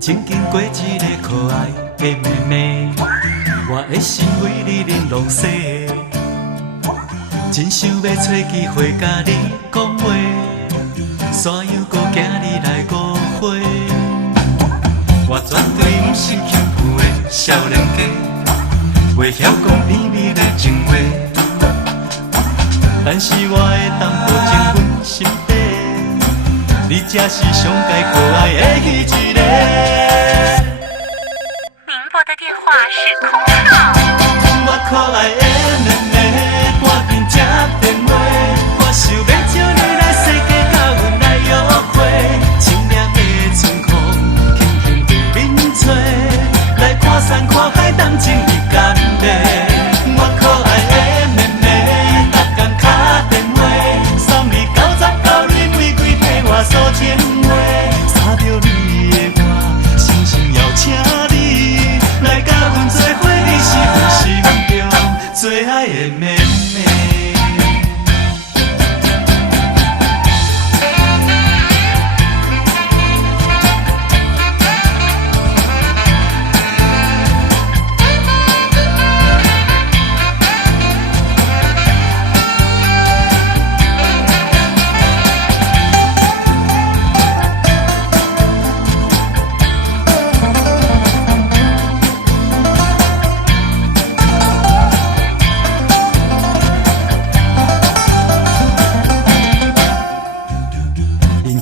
曾经过一个可爱的妹妹，我的心为你玲珑洗，真想要找机会甲你讲话，山羊哥惊你来误会，我绝对不是轻浮的少年家，袂晓讲甜蜜的情话，但是我会担保证阮心底。你才是上该可爱的彼一个。您拨的电话是空号。我可爱的妹妹，赶紧接电话，我想要招你来世界，甲阮来约会。清凉的春空，轻轻对面吹，来看山看海，当情你甘袂？我可爱的妹妹，逐天打电话，32990玫瑰替我诉情话，三着你的我，深深邀请你来甲阮做伙，你是阮心中最爱的妹妹。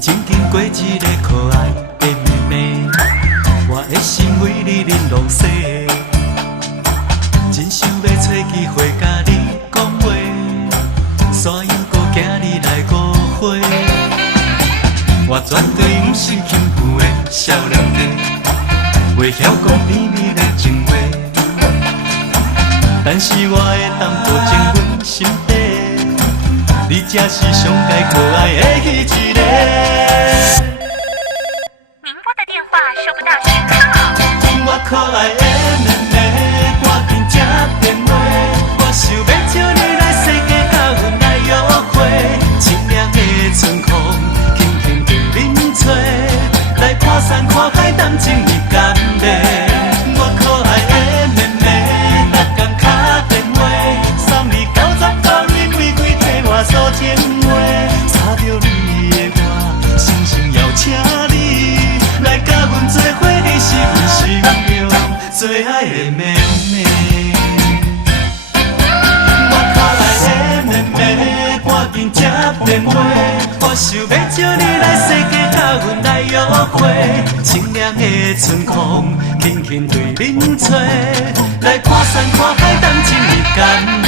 曾经过一个可爱的妹妹，我的心为你玲珑洗，真想要找机会甲你讲话，山羊哥惊你来误会，我绝对不是轻浮的少年家，袂晓讲甜蜜的情话，但是我会担保证阮心底。你才是上该可爱的彼一个。您拨的电话收不到讯号。我可爱的妹妹，赶紧接电话，我想要招你来世界，甲阮来约会。清凉的春空，轻轻对面吹，来看山看海，当情你甘袂？我可爱的妹妹，逐天打电话，32990玫瑰替我诉情话，擦着你的我，深深邀请你来甲阮做伙，你是阮心中最爱的妹妹。我可爱的妹妹，赶紧接电话，我想要招你来世界，甲阮来约会。清凉的春空，轻轻对面吹，来看山看海，当情你甘袂？